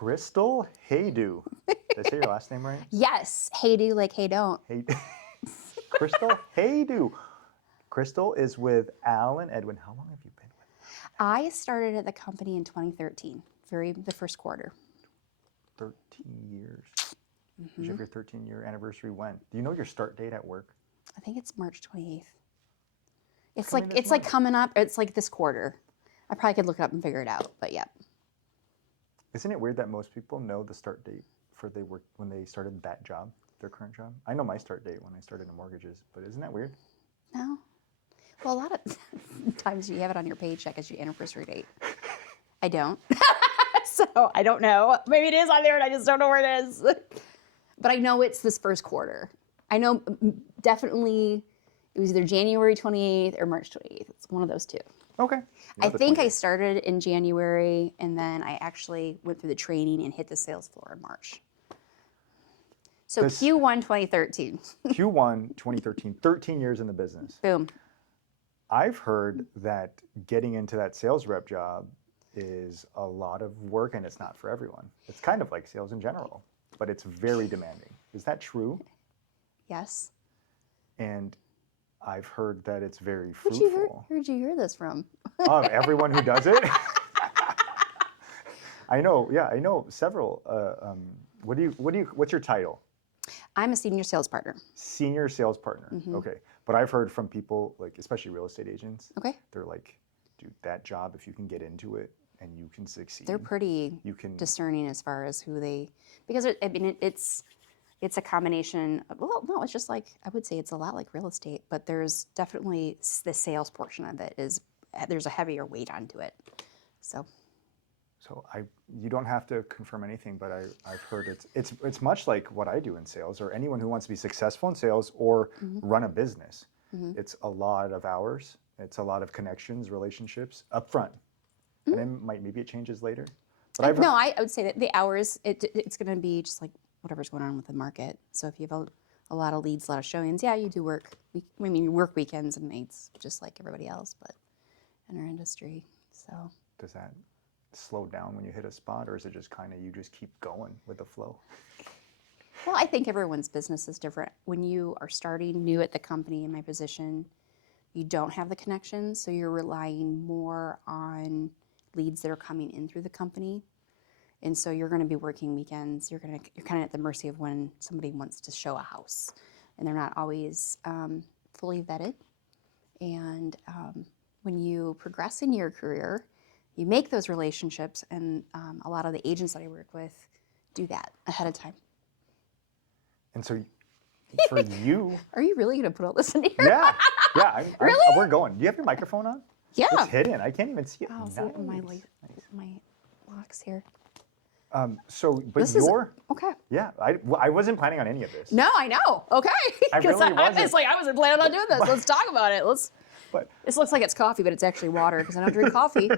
Crystal Haydo. Did I say your last name right? Yes, Haydo, like hey don't. Hey, Crystal Haydo. Crystal is with Allen Edwin. How long have you been with? I started at the company in 2013, the first quarter. 13 years. Did you have your 13-year anniversary when? Do you know your start date at work? I think it's March 28th. It's like coming up. It's like this quarter. I probably could look it up and figure it out, but yeah. Isn't it weird that most people know the start date for when they started that job, their current job? I know my start date when I started in mortgages, but isn't that weird? No. Well, a lot of times you have it on your paycheck as your anniversary date. I don't. So I don't know. Maybe it is on there and I just don't know where it is. But I know it's this first quarter. I know definitely it was either January 28th or March 28th. It's one of those two. Okay. I think I started in January and then I actually went through the training and hit the sales floor in March. So Q1 2013. Q1 2013, 13 years in the business. Boom. I've heard that getting into that sales rep job is a lot of work and it's not for everyone. It's kind of like sales in general, but it's very demanding. Is that true? Yes. And I've heard that it's very fruitful. Where'd you hear this from? Everyone who does it. I know. Yeah, I know several. What's your title? I'm a senior sales partner. Senior sales partner. Mm-hmm. Okay. But I've heard from people, like especially real estate agents. Okay. They're like, dude, that job, if you can get into it and you can succeed. They're pretty discerning as far as who they, because it's a combination of, well, no, it's just like, I would say it's a lot like real estate, but there's definitely the sales portion of it there's a heavier weight onto it. So you don't have to confirm anything, but I've heard it's much like what I do in sales, or anyone who wants to be successful in sales or run a business. It's a lot of hours. It's a lot of connections, relationships up front. And then maybe it changes later. But I would say that the hours, it's going to be just like whatever's going on with the market. So if you have a lot of leads, a lot of showings, yeah, you do work. You work weekends and nights just like everybody else, but in our industry. So does that slow down when you hit a spot, or is it just kind of you just keep going with the flow? Well, I think everyone's business is different. When you are starting new at the company, in my position, you don't have the connections, so you're relying more on leads that are coming in through the company. And so you're going to be working weekends. You're kind of at the mercy of when somebody wants to show a house, and they're not always fully vetted. And when you progress in your career, you make those relationships, and a lot of the agents that I work with do that ahead of time. And so for you... Are you really going to put all this in here? Yeah. Really? We're going. Do you have your microphone on? Yeah. It's hidden. I can't even see it. Oh, nice. See my locks here. Okay. Yeah, I wasn't planning on any of this. No, I know. Okay. I really wasn't. Obviously, I wasn't planning on doing this. Let's talk about it. This looks like it's coffee, but it's actually water because I don't drink coffee.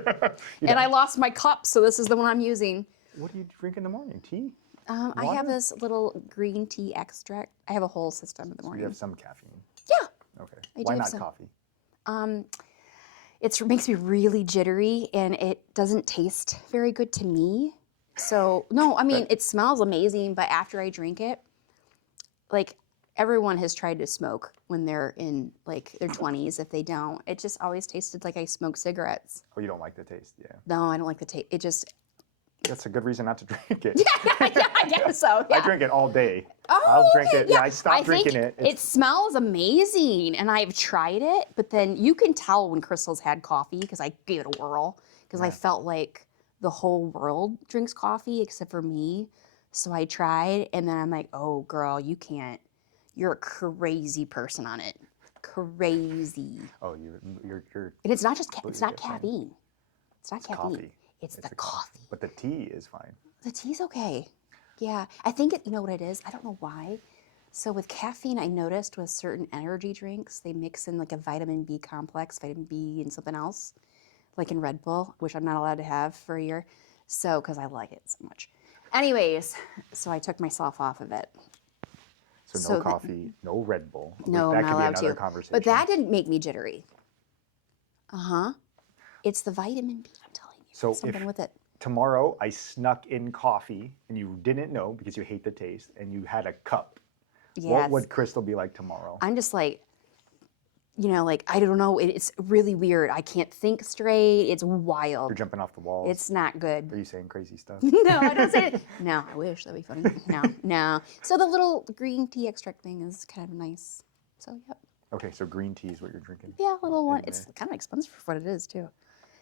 And I lost my cup, so this is the one I'm using. What do you drink in the morning? Tea? I have this little green tea extract. I have a whole system in the morning. You have some caffeine? Yeah. Okay. Why not coffee? It makes me really jittery, and it doesn't taste very good to me. So, no, I mean, it smells amazing, but after I drink it, like, everyone has tried to smoke when they're in, like, their 20s. If they don't, it just always tasted like I smoked cigarettes. Oh, you don't like the taste, yeah. No, I don't like the taste. It just... That's a good reason not to drink it. Yeah, I guess so, yeah. I drink it all day. Oh, I'll drink it. yeah. I stopped drinking it. It smells amazing, and I've tried it, but then you can tell when Crystal's had coffee, because I gave it a whirl, because I felt like the whole world drinks coffee except for me. So I tried, and then I'm like, oh, girl, you can't. You're a crazy person on it. Crazy. Oh, you're. And it's not just it's not caffeine. It's not caffeine. Coffee. It's the coffee. But the tea is fine. The tea's okay. Yeah, I think you know what it is? I don't know why. So with caffeine, I noticed with certain energy drinks, they mix in like a vitamin B complex, vitamin B and something else, like in Red Bull, which I'm not allowed to have for a year. So, because I like it so much. Anyways, so I took myself off of it. So no coffee, no Red Bull. No, that I'm not could be allowed another to. conversation. But that didn't make me jittery. It's the vitamin B, I'm telling you. So something with it. tomorrow I snuck in coffee and you didn't know because you hate the taste and you had a cup, what Yes. would Crystal be like tomorrow? I'm just like, like, I don't know. It's really weird. I can't think straight. It's wild. You're jumping off the walls. It's not good. Are you saying crazy stuff? No, I don't say it. No, I wish. That'd be funny. No. So the little green tea extract thing is kind of nice. So, yep. Okay, so green tea is what you're drinking. Yeah, a little one. in It's there. kind of expensive for what it is, too.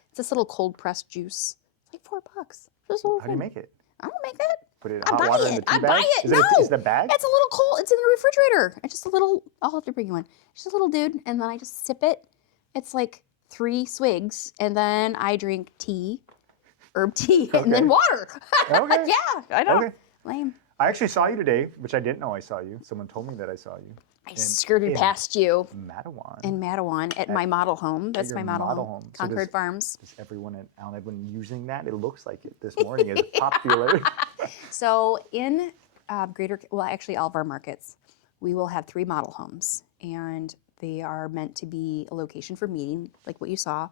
It's this little cold pressed juice. It's like $4. Just a little How do you thing. make it? I don't make it. Put it in I hot buy water in it. the tea I bag? buy it. Is No. Is the bag? It's a little cold. It's in the refrigerator. It's just a little, I'll have to bring you one. Just a little dude. And then I just sip it. It's like 3 swigs. And then I drink tea, herb tea, and then water. Okay. Yeah, I know. Okay. Lame. I actually saw you today, which I didn't know I saw you. Someone told me that I saw you. I skirted past you Matawan. in Matawan at my model home. That's your my model model home. home. So Concord Farms. Is everyone at Allen Edwin using that? It looks like it this morning is popular. So in actually all of our markets, we will have 3 model homes, and they are meant to be a location for meeting, like what you saw.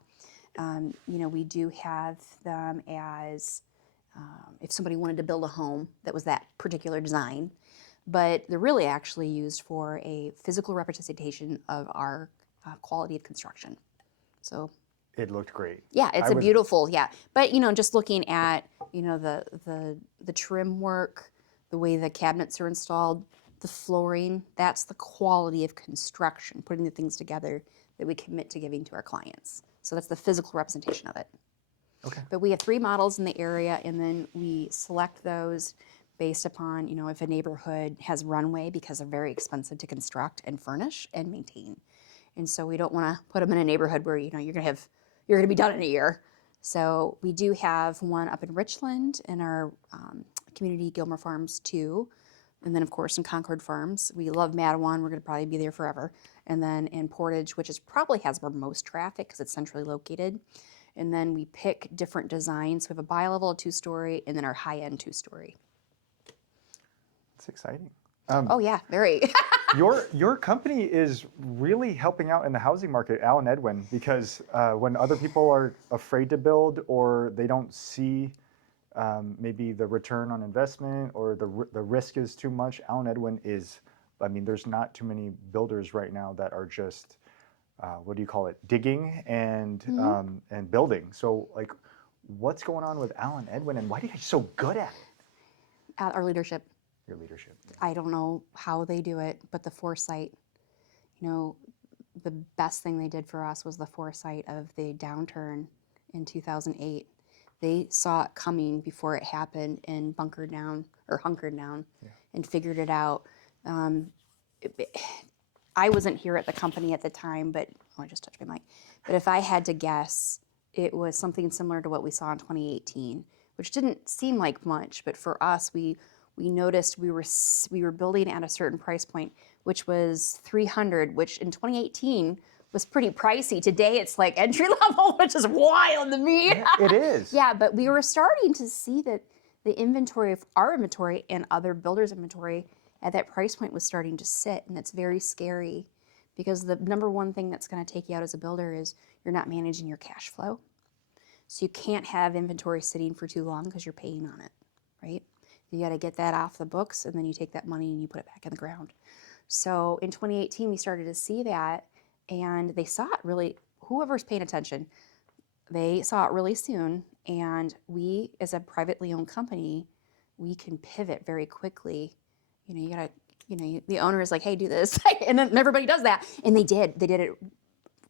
We do have them as if somebody wanted to build a home that was that particular design, but they're really actually used for a physical representation of our quality of construction. So It looked great. yeah, it's beautiful, yeah. But just looking at the trim work, the way the cabinets are installed, the flooring, that's the quality of construction, putting the things together that we commit to giving to our clients. So that's the physical representation of it. Okay. But we have 3 models in the area, and then we select those based upon, if a neighborhood has runway, because they're very expensive to construct and furnish and maintain. And so we don't want to put them in a neighborhood where, you're going to be done in a year. So we do have one up in Richland in our community, Gilmore Farms 2. And then, of course, in Concord Farms. We love Matawan. We're going to probably be there forever. And then in Portage, which probably has the most traffic because it's centrally located. And then we pick different designs. We have a bi-level, a 2-story, and then our high-end 2-story. It's exciting. Oh, yeah, very. Your company is really helping out in the housing market, Allen Edwin, because when other people are afraid to build or they don't see maybe the return on investment or the risk is too much, Allen Edwin is, there's not too many builders right now that are just, what do you call it, digging and and building. So what's going on with Allen Edwin and why are you guys so good at it? Our leadership. Your leadership. Yeah. I don't know how they do it, but the foresight, the best thing they did for us was the foresight of the downturn in 2008. They saw it coming before it happened and hunkered down and figured it out. I wasn't here at the company at the time, but I just touched my mic. But if I had to guess, it was something similar to what we saw in 2018, which didn't seem like much, but for us, we noticed we were building at a certain price point, which was $300, which in 2018 was pretty pricey. Today it's like entry level, which is wild to me. Yeah, it is. Yeah, but we were starting to see that the inventory of our inventory and other builders' inventory at that price point was starting to sit, and it's very scary because the number one thing that's going to take you out as a builder is you're not managing your cash flow. So you can't have inventory sitting for too long because you're paying on it, right? You got to get that off the books, and then you take that money and you put it back in the ground. So in 2018, we started to see that, and they saw it really, whoever's paying attention, they saw it really soon. And we, as a privately owned company, we can pivot very quickly. You got to, the owner is like, hey, do this. And then everybody does that. And they did. They did it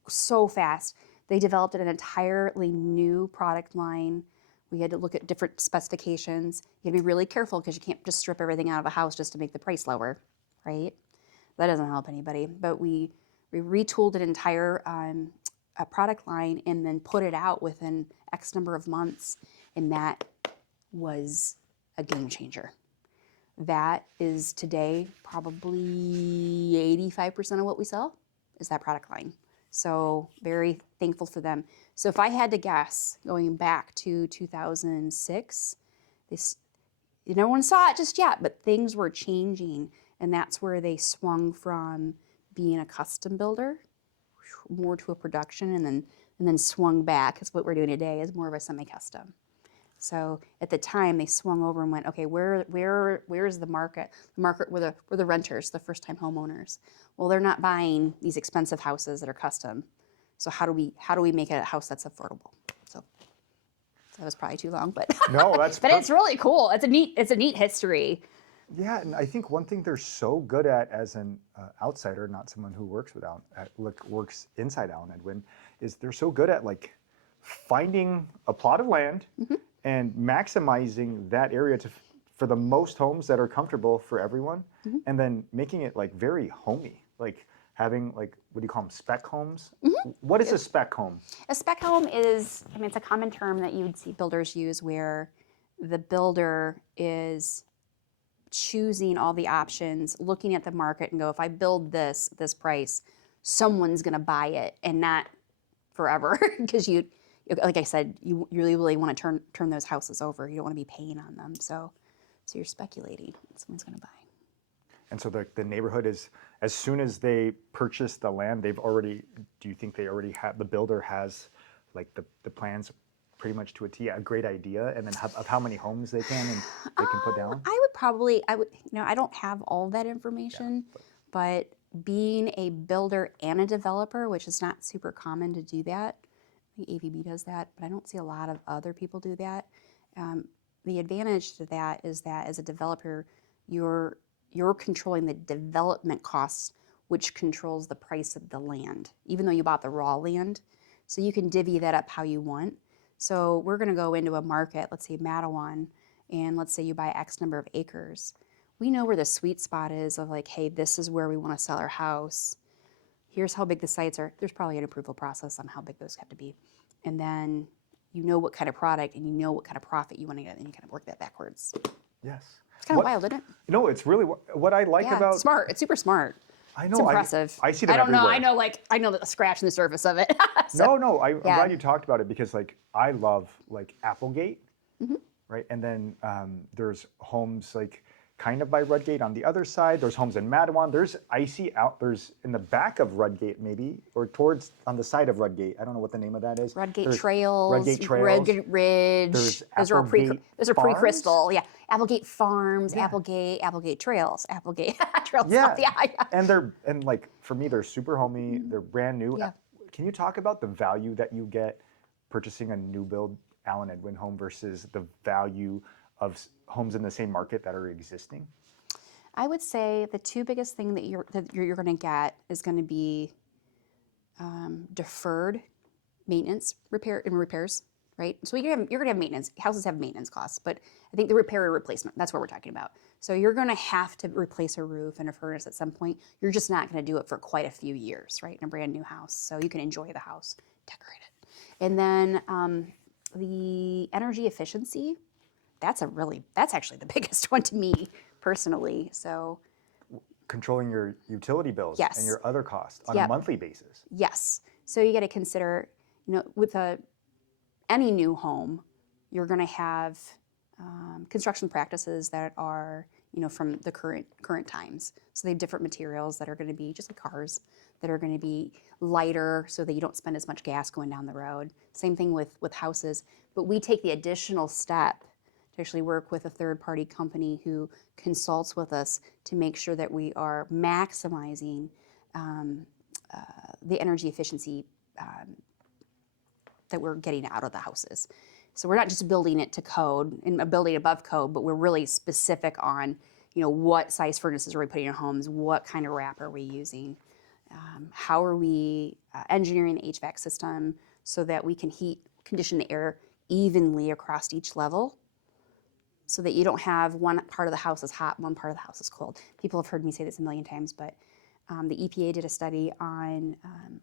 so fast. They developed an entirely new product line. We had to look at different specifications. You got to be really careful because you can't just strip everything out of a house just to make the price lower, right? That doesn't help anybody. But we retooled an entire a product line and then put it out within X number of months, and that was a game changer. That is today probably 85% of what we sell is that product line. So very thankful for them. So if I had to guess, going back to 2006, no one saw it just yet, but things were changing, and that's where they swung from being a custom builder more to a production, and then swung back. That's what we're doing today, is more of a semi-custom. So at the time, they swung over and went, okay, where's the market? The market were the renters, the first-time homeowners. Well, they're not buying these expensive houses that are custom. So how do we make a house that's affordable? So that was probably too long, but No, that's but it's really cool. It's a neat history. Yeah, and I think one thing they're so good at as an outsider, not someone who works with works inside Allen Edwin, is they're so good at like finding a plot of land and maximizing that area for the most homes that are comfortable for everyone, and then making it like very homey, like having like, what do you call them, spec homes? What is a spec home? A spec home is, I mean, it's a common term that you would see builders use where the builder is choosing all the options, looking at the market and go, if I build this price, someone's going to buy it, and not forever, because you, like I said, you really want to turn those houses over. You don't want to be paying on them. So you're speculating someone's going to buy. And so the neighborhood is, as soon as they purchase the land, do you think they already have, the builder has like the plans pretty much to a T, a great idea, and then of how many homes they can put down? I would, I don't have all that information, but being a builder and a developer, which is not super common to do that, I think AVB does that, but I don't see a lot of other people do that. The advantage to that is that as a developer, you're controlling the development costs, which controls the price of the land, even though you bought the raw land. So you can divvy that up how you want. So we're going to go into a market, let's say Mattawan, and let's say you buy X number of acres. We know where the sweet spot is of like, hey, this is where we want to sell our house. Here's how big the sites are. There's probably an approval process on how big those have to be. And then you know what kind of product and you know what kind of profit you want to get, and you kind of work that backwards. Yes. It's kind of wild, isn't it? No, it's really what I like about. It's smart. It's super smart. I know. It's impressive. I see them I don't know. everywhere. I know the scratch in the surface of it. No. I'm glad you talked about it, because like I love like Applegate, right? And then there's homes like kind of by Rudgate on the other side. There's homes in Mattawan. There's in the back of Rudgate maybe, or on the side of Rudgate. I don't know what the name of that is. Rudgate Trails. Rudgate Trails. Rudgate Ridge. Those are pre-crystal. Yeah. Applegate Farms. Yeah. Applegate Trails. Applegate Trails. Yeah. Yeah. And like for me, they're super homey. They're brand new. Yeah. Can you talk about the value that you get purchasing a new build Allen Edwin home versus the value of homes in the same market that are existing? I would say the two biggest thing that you're going to get is going to be deferred maintenance, repairs, right? So you're going to have maintenance. Houses have maintenance costs, but I think the repair or replacement, that's what we're talking about. So you're going to have to replace a roof and a furnace at some point. You're just not going to do it for quite a few years, right? In a brand new house. So you can enjoy the house, decorate it. And then the energy efficiency, that's actually the biggest one to me personally. So Controlling your utility bills and your other costs on a monthly basis. Yes. So you got to consider, with any new home, you're going to have construction practices that are, from the current times. So they have different materials that are going to be, just like cars, that are going to be lighter so that you don't spend as much gas going down the road. Same thing with houses. But we take the additional step to actually work with a third-party company who consults with us to make sure that we are maximizing the energy efficiency that we're getting out of the houses. So we're not just building it to code and building above code, but we're really specific on, what size furnaces are we putting in homes, what kind of wrap are we using, how are we engineering the HVAC system so that we can condition the air evenly across each level, so that you don't have one part of the house is hot, one part of the house is cold. People have heard me say this a million times, but the EPA did a study on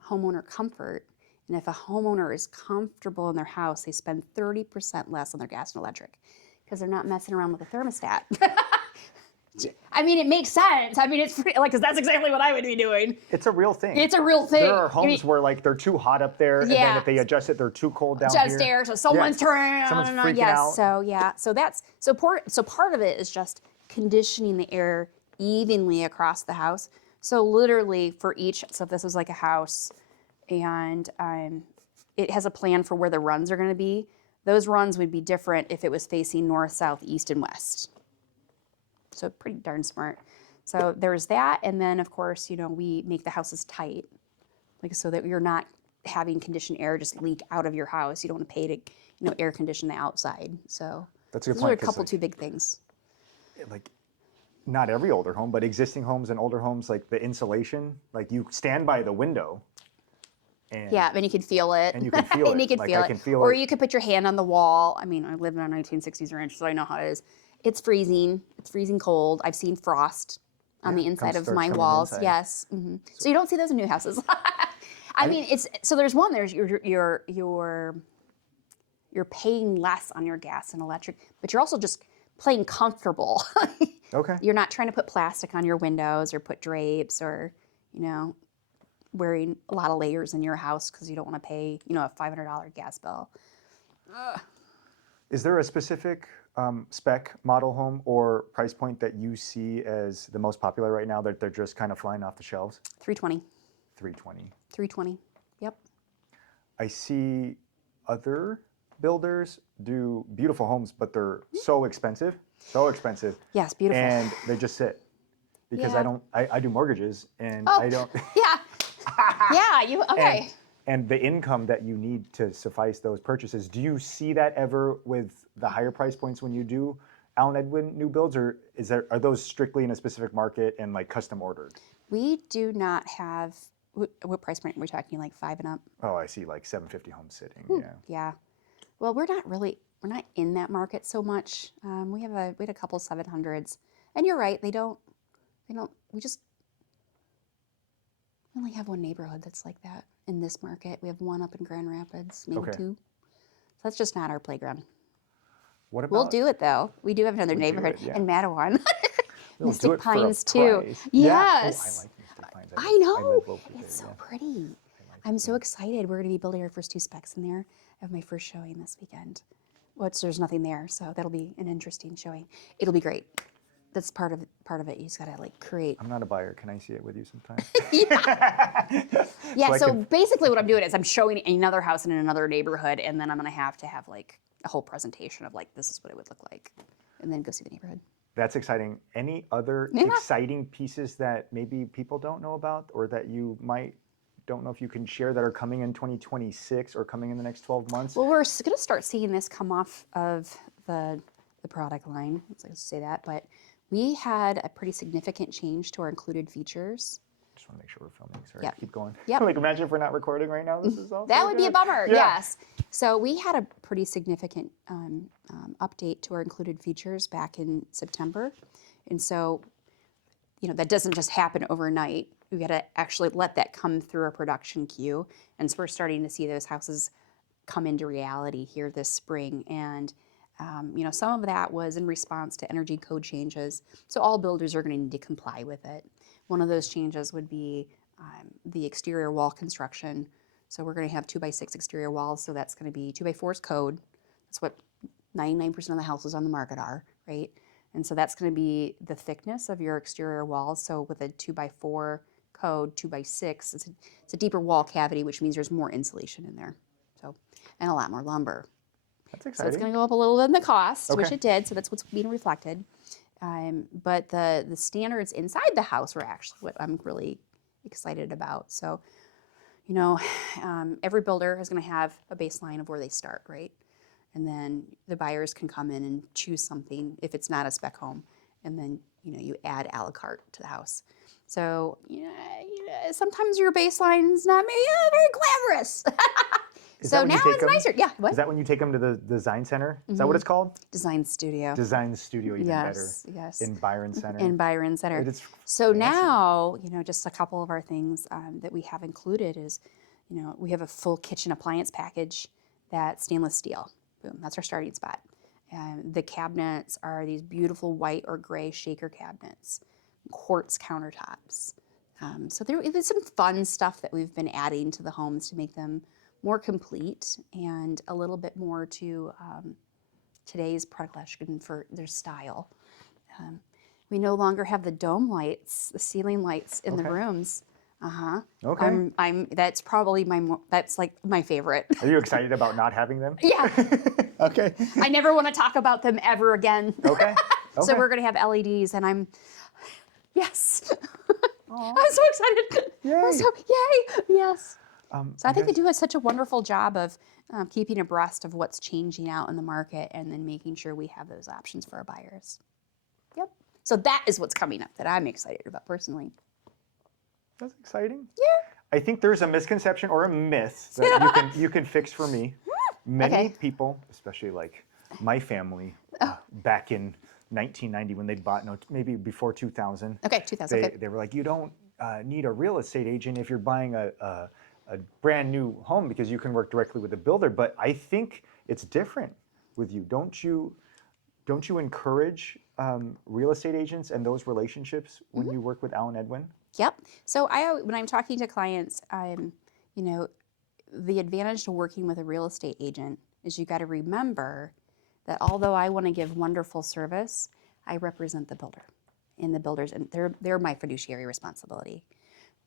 homeowner comfort. And if a homeowner is comfortable in their house, they spend 30% less on their gas and electric because they're not messing around with the thermostat. I mean, it makes sense. I mean, it's because that's exactly what I would be doing. It's a real thing. It's a real thing. There are homes where like they're too hot up there, and then if they adjust it, they're too cold down just here. So someone's turning. Someone's freaking out. So part of it is just conditioning the air evenly across the house. So literally for each, so if this was like a house, and it has a plan for where the runs are going to be, those runs would be different if it was facing north, south, east, and west. So pretty darn smart. So there's that, and then of course, we make the houses tight, like so that you're not having conditioned air just leak out of your house. You don't want to pay to, air condition the outside. So That's a good those point. are a couple two big things. Like, not every older home, but existing homes and older homes, like the insulation, like you stand by the window. And yeah, and you can feel it. And you can feel and it. you can Like, feel I it. can feel or it. you could put your hand on the wall. I mean, I live in a 1960s ranch, so I know how it is. It's freezing. It's freezing cold. I've seen frost on the inside of my walls. Inside. Yes. So you don't see those in new houses. I mean, so there's one. There's you're paying less on your gas and electric, but you're also just playing comfortable. Okay. You're not trying to put plastic on your windows or put drapes or, wearing a lot of layers in your house because you don't want to pay, a $500 gas bill. Is there a specific spec model home or price point that you see as the most popular right now that they're just kind of flying off the shelves? 320. 320. 320. Yep. I see other builders do beautiful homes, but they're so expensive. Yes, beautiful. And they just sit because Yeah. I do mortgages and Oh, I don't. Yeah. Yeah. Okay. And the income that you need to suffice those purchases, do you see that ever with the higher price points when you do Allen Edwin new builds, or are those strictly in a specific market and like custom ordered? We do not have. What price point are we talking? Like 5 and up? Oh, I see, like 750 homes sitting. Yeah. Yeah. Well, we're not in that market so much. We had a couple 700s, and you're right. We just only have one neighborhood that's like that in this market. We have one up in Grand Rapids, maybe Okay. 2. So that's just not our playground. What about? We'll do it though. We do have another We'll do neighborhood it, yeah. in Matawan. We'll do Mystic it for a Pines too. price. Yes. Yeah. Oh, I like Mystic Pines. I I know. live local It's there, so yeah. pretty. I'm so excited. We're going to be building our first 2 specs in there. I have my first showing this weekend. There's nothing there, so that'll be an interesting showing. It'll be great. That's part of it. You just gotta create. I'm not a buyer. Can I see it with you sometime? Yeah. I So can- basically, what I'm doing is I'm showing another house in another neighborhood, and then I'm gonna have to have like a whole presentation of like this is what it would look like, and then go see the neighborhood. That's exciting. Any other Yeah. exciting pieces that maybe people don't know about, or that you don't know if you can share, that are coming in 2026 or coming in the next 12 months? Well, we're gonna start seeing this come off of the product line. Let's say that, but we had a pretty significant change to our included features. Just want to make sure we're filming. Sorry, Yep. keep going. Yep. Like, imagine if we're not recording right now. This is all. That so would be a good. bummer. Yeah. Yes. So we had a pretty significant update to our included features back in September, and so that doesn't just happen overnight. We got to actually let that come through our production queue, and so we're starting to see those houses come into reality here this spring. And some of that was in response to energy code changes. So all builders are going to need to comply with it. One of those changes would be the exterior wall construction. So we're going to have 2x6 exterior walls. So that's going to be 2x4's code. That's what 99% of the houses on the market are, right? And so that's going to be the thickness of your exterior walls. So with a 2x4 code, 2x6, it's a deeper wall cavity, which means there's more insulation in there. So, and a lot more lumber. That's So exciting. it's going to go up a little bit in the cost, which Okay. it did. So that's what's being reflected. But the standards inside the house were actually what I'm really excited about. So, every builder is going to have a baseline of where they start, right? And then the buyers can come in and choose something if it's not a spec home, and then you add a la carte to the house. So sometimes your baseline's not very glamorous. Is So that when you now take it's them? nicer. Yeah. What? Is that when you take them to the design center? Is that what it's called? Design studio. Design studio, even Yes. better. Yes. In Byron Center. In Byron Center. It's So fancy. now, just a couple of our things that we have included is, we have a full kitchen appliance package that's stainless steel. Boom, that's our starting spot. The cabinets are these beautiful white or gray shaker cabinets, quartz countertops. So there's some fun stuff that we've been adding to the homes to make them more complete and a little bit more to today's production for their style. We no longer have the dome lights, the ceiling lights in the Okay. rooms. Okay. That's probably that's like my favorite. Are you excited about not having them? Yeah. Okay. I never want to talk about them ever again. Okay. So Okay. we're going to have LEDs, and yes. Aw. I'm so excited. Yay. Yay. Yes. So I think they guess- do such a wonderful job of keeping abreast of what's changing out in the market and then making sure we have those options for our buyers. Yep. So that is what's coming up that I'm excited about personally. That's exciting. Yeah. I think there's a misconception or a myth that you can fix for me. Many Okay. people, especially like my family, back in 1990 when they bought, no, maybe before 2000. Okay, 2000. Okay. They were like, you don't need a real estate agent if you're buying a brand new home because you can work directly with the builder. But I think it's different with you. Don't you encourage real estate agents and those relationships when you work with Allen Edwin? Yep. So when I'm talking to clients, you know, the advantage to working with a real estate agent is you got to remember that although I want to give wonderful service, I represent the builder and the builders, and they're my fiduciary responsibility.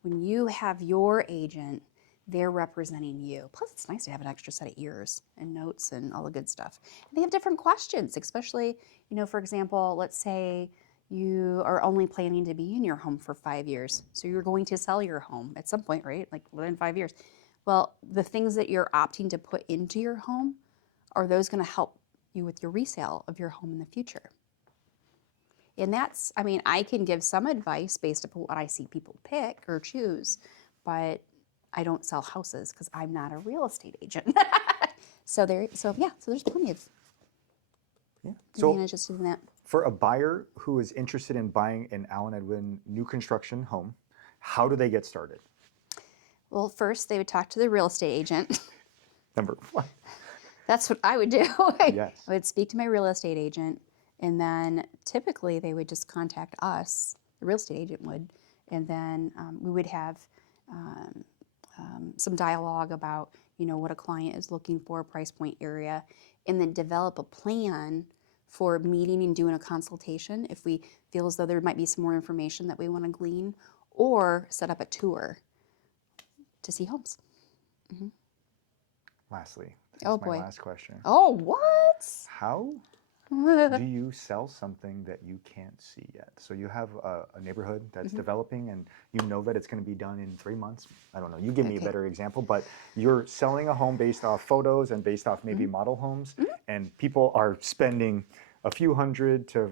When you have your agent, they're representing you. Plus, it's nice to have an extra set of ears and notes and all the good stuff. And they have different questions, especially, you know, for example, let's say you are only planning to be in your home for 5 years. So you're going to sell your home at some point, right? Like within 5 years. Well, the things that you're opting to put into your home, are those going to help you with your resale of your home in the future? And that's, I mean, I can give some advice based upon what I see people pick or choose, but I don't sell houses because I'm not a real estate agent. So there's plenty of advantages to doing that. For a buyer who is interested in buying an Allen Edwin new construction home, how do they get started? Well, first they would talk to the real estate agent. Number one. That's what I would do. Yes. I would speak to my real estate agent, and then typically they would just contact us, the real estate agent would, and then we would have some dialogue about, you know, what a client is looking for, price point, area, and then develop a plan for meeting and doing a consultation if we feel as though there might be some more information that we want to glean, or set up a tour to see homes. Mm-hmm. Lastly, this Oh is my boy. last question. Oh, what? How do you sell something that you can't see yet? So you have a neighborhood that's developing and you know that it's going to be done in 3 months. I don't know. You give me a better example, but you're selling a home based off photos and based off maybe model homes, and people are spending a few $100,000 to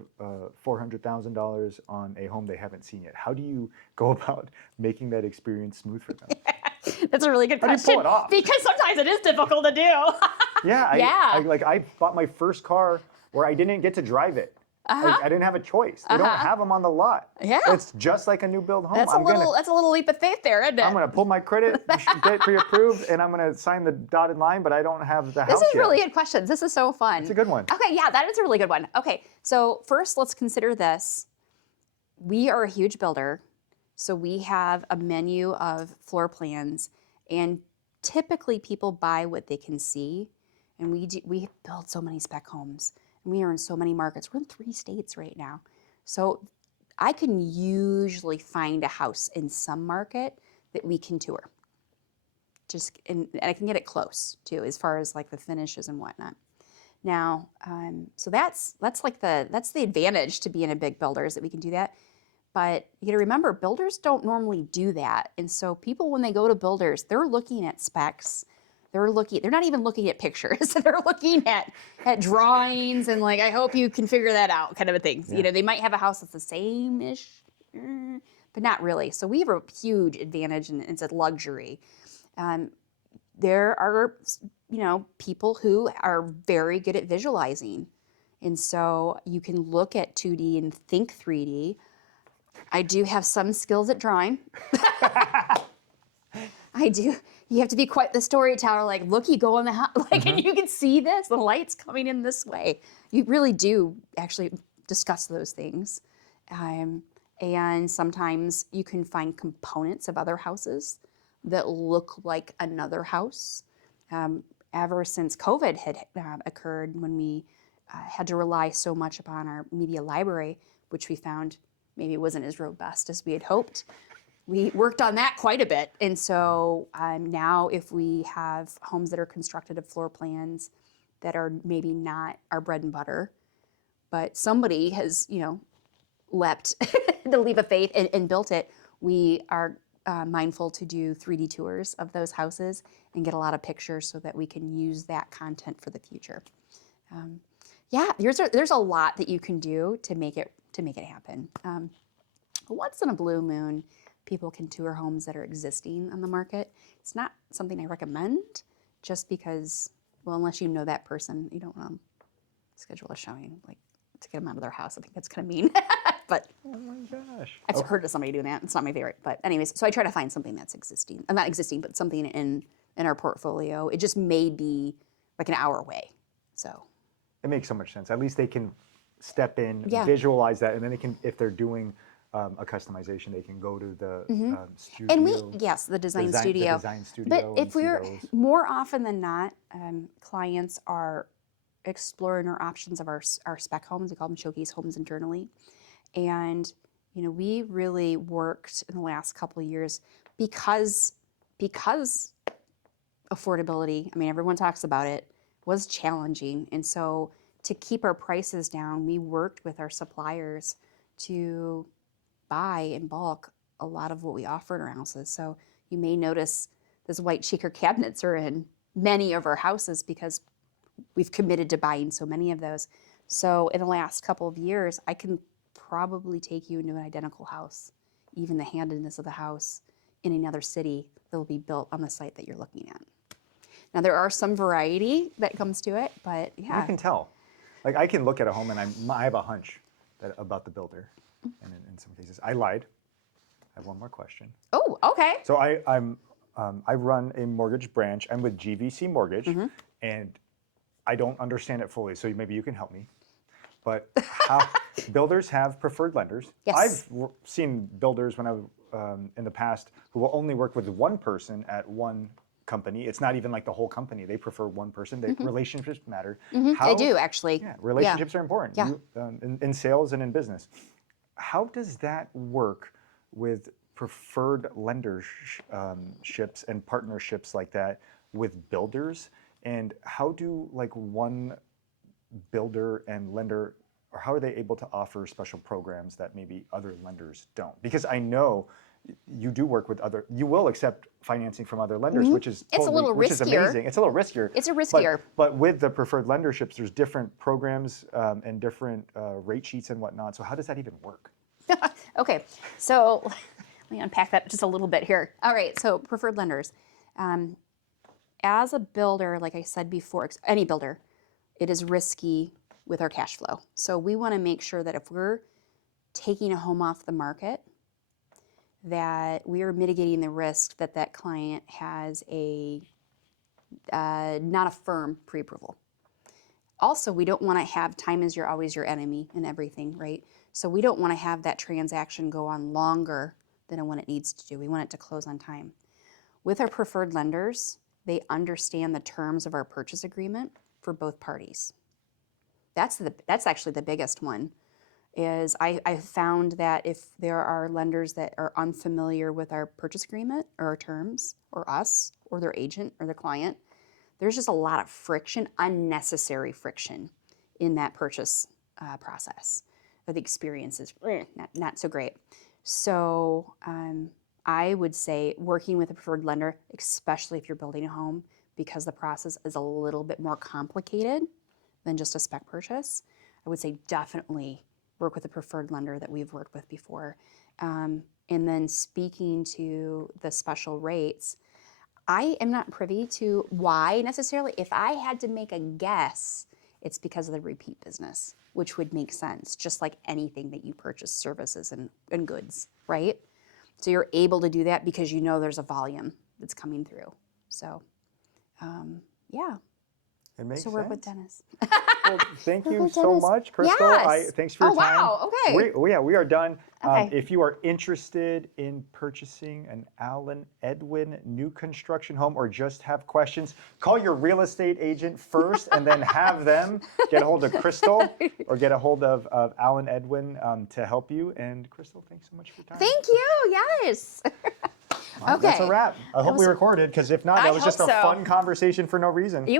$400,000 on a home they haven't seen yet. How do you go about making that experience smooth for them? That's a really good How do you question. pull it off? Because sometimes it is difficult to do. Yeah, Yeah. I bought my first car where I didn't get to drive it. I didn't have a choice. They don't have them on the lot. Yeah. It's just like a new build home. That's a little leap of faith there, isn't it? I'm gonna pull my credit, get pre-approved, and I'm gonna sign the dotted line, but I don't have the house This is yet. really good questions. This is so fun. It's a good one. Okay, yeah, that is a really good one. Okay, so first let's consider this. We are a huge builder, so we have a menu of floor plans, and typically people buy what they can see, and we build so many spec homes, and we are in so many markets. We're in 3 states right now. So I can usually find a house in some market that we can tour. And I can get it close too, as far as like the finishes and whatnot. Now, so that's the advantage to being a big builder, is that we can do that. But you got to remember, builders don't normally do that, and so people, when they go to builders, they're looking at specs. They're not even looking at pictures. They're looking at drawings and like, I hope you can figure that out, kind of a thing. Yeah. You know, they might have a house that's the same-ish, but not really. So we have a huge advantage, and it's a luxury. There are, you know, people who are very good at visualizing, and so you can look at 2D and think 3D. I do have some skills at drawing. I do. You have to be quite the storyteller. Like, look, you go in the house, like, and you can see this, the light's coming in this way. You really do actually discuss those things. And sometimes you can find components of other houses that look like another house. Ever since COVID had occurred, when we had to rely so much upon our media library, which we found maybe wasn't as robust as we had hoped, we worked on that quite a bit. And so now if we have homes that are constructed of floor plans that are maybe not our bread and butter, but somebody has, leapt the leap of faith and built it, we are mindful to do 3D tours of those houses and get a lot of pictures so that we can use that content for the future. There's a lot that you can do to make it happen. Once in a blue moon, people can tour homes that are existing on the market. It's not something I recommend, just because, well, unless you know that person, you don't want to schedule a showing to get them out of their house. I think that's kind of mean. But oh my gosh, I've heard of somebody doing that. It's not my favorite, but anyways, so I try to find something that's existing, not existing, but something in our portfolio. It just may be like an hour away. So it makes so much sense. At least they can step in, Yeah. visualize that, and then they can, if they're doing a customization, they can go to the studio. And the design studio. The design studio. But if and see we're those. more often than not, clients are exploring our options of our spec homes. We call them showcase homes internally, and we really worked in the last couple of years because affordability. I mean, everyone talks about it, was challenging, and so to keep our prices down, we worked with our suppliers to buy in bulk a lot of what we offer in our houses. So you may notice those white checker cabinets are in many of our houses because we've committed to buying so many of those. So in the last couple of years, I can probably take you into an identical house, even the handedness of the house in another city that will be built on the site that you're looking at. Now there are some variety that comes to it, but yeah. You can tell. Like I can look at a home and I have a hunch about the builder. And in some cases, I lied. I have one more question. Oh, okay. So I run a mortgage branch. I'm with GVC Mortgage, and I don't understand it fully. So maybe you can help me. But how builders have preferred lenders. Yes. I've seen builders when in the past who will only work with one person at one company. It's not even like the whole company. They prefer one person. Relationships matter. They do, actually. Yeah, relationships are important. Yeah. In sales and in business. How does that work with preferred lenderships and partnerships like that with builders? And how do one builder and lender, or how are they able to offer special programs that maybe other lenders don't? Because I know you do work with you will accept financing from other lenders, which is It's a little which is riskier. amazing. It's a little riskier. It's a riskier. But with the preferred lenderships, there's different programs and different rate sheets and whatnot. So how does that even work? Okay, so let me unpack that just a little bit here. All right, so preferred lenders. As a builder, like I said before, any builder, it is risky with our cash flow. So we want to make sure that if we're taking a home off the market, that we are mitigating the risk that that client has not a firm pre-approval. Also, we don't want to have time is always your enemy in everything, right? So we don't want to have that transaction go on longer than when it needs to do. We want it to close on time. With our preferred lenders, they understand the terms of our purchase agreement for both parties. That's actually the biggest one. Is I've found that if there are lenders that are unfamiliar with our purchase agreement or our terms, or us, or their agent, or the client, there's just a lot of friction, unnecessary friction in that purchase process. Or the experience is not so great. So I would say working with a preferred lender, especially if you're building a home, because the process is a little bit more complicated than just a spec purchase, I would say definitely work with a preferred lender that we've worked with before. And then speaking to the special rates, I am not privy to why necessarily. If I had to make a guess, it's because of the repeat business, which would make sense, just like anything that you purchase, services and goods, right? So you're able to do that because you know there's a volume that's coming through. So, yeah. It makes So sense. work with Dennis. Well, thank Work you with so Dennis. much, Crystal. Yes. Thanks for your time. Wow. Okay. We are done. Okay. If you are interested in purchasing an Allen Edwin new construction home or just have questions, call your real estate agent first and then have them get a hold of Crystal or get a hold of Allen Edwin to help you. And Crystal, thanks so much for your time. Thank you. Yes. All right, that's a Okay. wrap. I hope we was- recorded, because if not, I that was just a hope so. fun conversation for no reason.